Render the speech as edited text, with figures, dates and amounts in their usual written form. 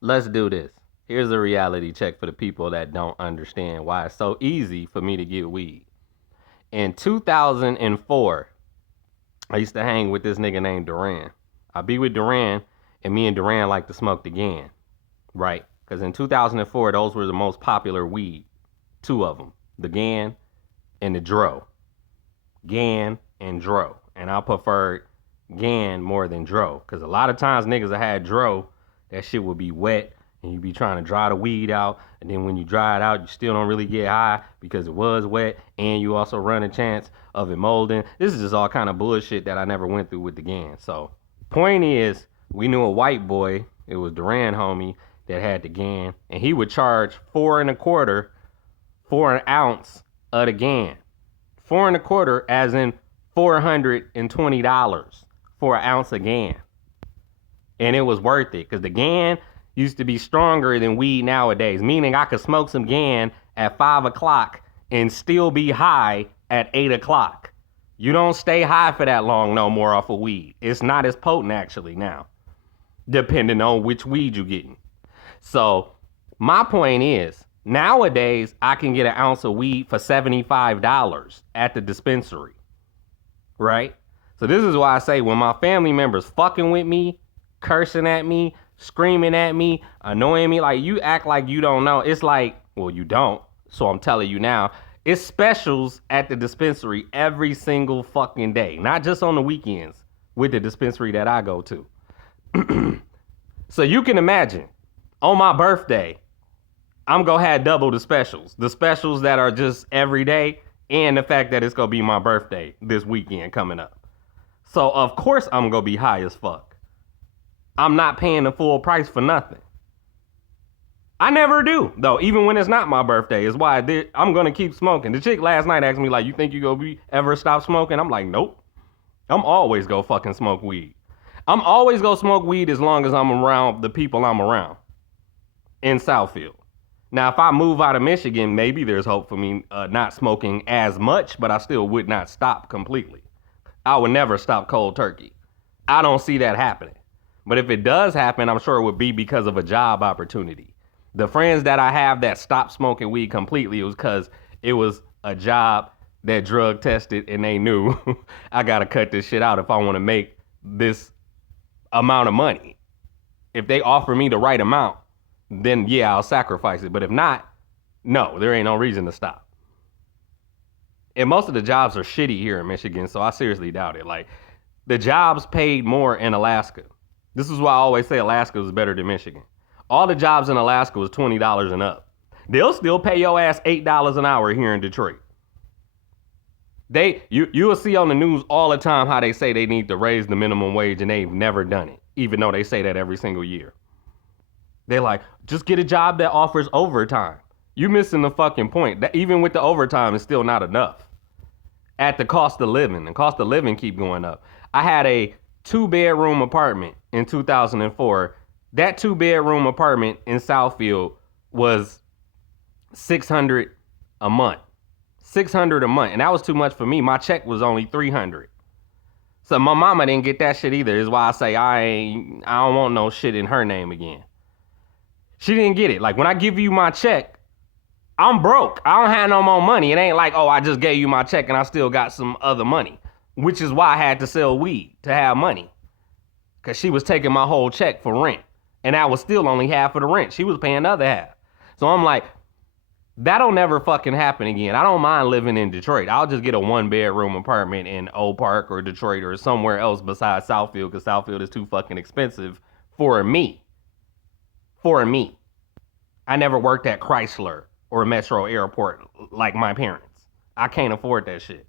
Let's do this. Here's a reality check for the people that don't understand why it's so easy for me to get weed. In 2004, I used to hang with this nigga named Duran. I be with Duran, and me and Duran like to smoke the Gan, right? Because in 2004, those were the most popular weed. Two of them, the Gan and the Dro. Gan and Dro. And I preferred Gan more than Dro. Because a lot of times niggas that had Dro, that shit would be wet and you be trying to dry the weed out. And then when you dry it out, you still don't really get high because it was wet. And you also run a chance of it molding. This is just all kind of bullshit that I never went through with the Gan. So, point is, we knew a white boy. It was Duran homie that had the Gan. And he would charge 4.25 for an ounce of the Gan. 4.25 as in $420 for an ounce of Gan. And it was worth it because the Gan used to be stronger than weed nowadays, meaning I could smoke some Gan at 5 o'clock and still be high at 8 o'clock. You don't stay high for that long no more off of weed. It's not as potent actually now, depending on which weed you're getting. So my point is, nowadays I can get an ounce of weed for $75 at the dispensary, right? So this is why I say when my family members fucking with me, cursing at me, screaming at me, annoying me, like you act like you don't know. It's like, well, you don't. So I'm telling you now, it's specials at the dispensary every single fucking day, not just on the weekends with the dispensary that I go to. So you can imagine, on my birthday, I'm gonna have double the specials. The specials that are just every day, and the fact that it's gonna be my birthday this weekend coming up. So of course I'm gonna be high as fuck. I'm not paying the full price for nothing. I never do, though, even when it's not my birthday. Is why I'm gonna keep smoking. The chick last night asked me, like, you think you gonna ever stop smoking? I'm like, nope. I'm always gonna fucking smoke weed. I'm always gonna smoke weed as long as I'm around the people I'm around in Southfield. Now, if I move out of Michigan, maybe there's hope for me not smoking as much, but I still would not stop completely. I would never stop cold turkey. I don't see that happening. But if it does happen, I'm sure it would be because of a job opportunity. The friends that I have that stopped smoking weed completely, it was because it was a job that drug tested and they knew I got to cut this shit out if I want to make this amount of money. If they offer me the right amount, then yeah, I'll sacrifice it. But if not, no, there ain't no reason to stop. And most of the jobs are shitty here in Michigan, so I seriously doubt it. Like, the jobs paid more in Alaska. This is why I always say Alaska is better than Michigan. All the jobs in Alaska was $20 and up. They'll still pay your ass $8 an hour here in Detroit. You will see on the news all the time how they say they need to raise the minimum wage and they've never done it, even though they say that every single year. They're like, just get a job that offers overtime. You missing the fucking point. That even with the overtime, it's still not enough. At the cost of living, the cost of living keep going up. I had a 2-bedroom apartment in 2004. That 2-bedroom apartment in Southfield was $600 a month. $600 a month, and that was too much for me. My check was only $300. So my mama didn't get that shit either. Is why I say I don't want no shit in her name again. She didn't get it. Like, when I give you my check, I'm broke. I don't have no more money. It ain't like, oh, I just gave you my check and I still got some other money, which is why I had to sell weed to have money, because she was taking my whole check for rent, and that was still only half of the rent. She was paying the other half. So I'm like, that'll never fucking happen again. I don't mind living in Detroit. I'll just get a 1-bedroom apartment in Oak Park or Detroit or somewhere else besides Southfield, because Southfield is too fucking expensive for me. For me. I never worked at Chrysler or Metro Airport like my parents. I can't afford that shit.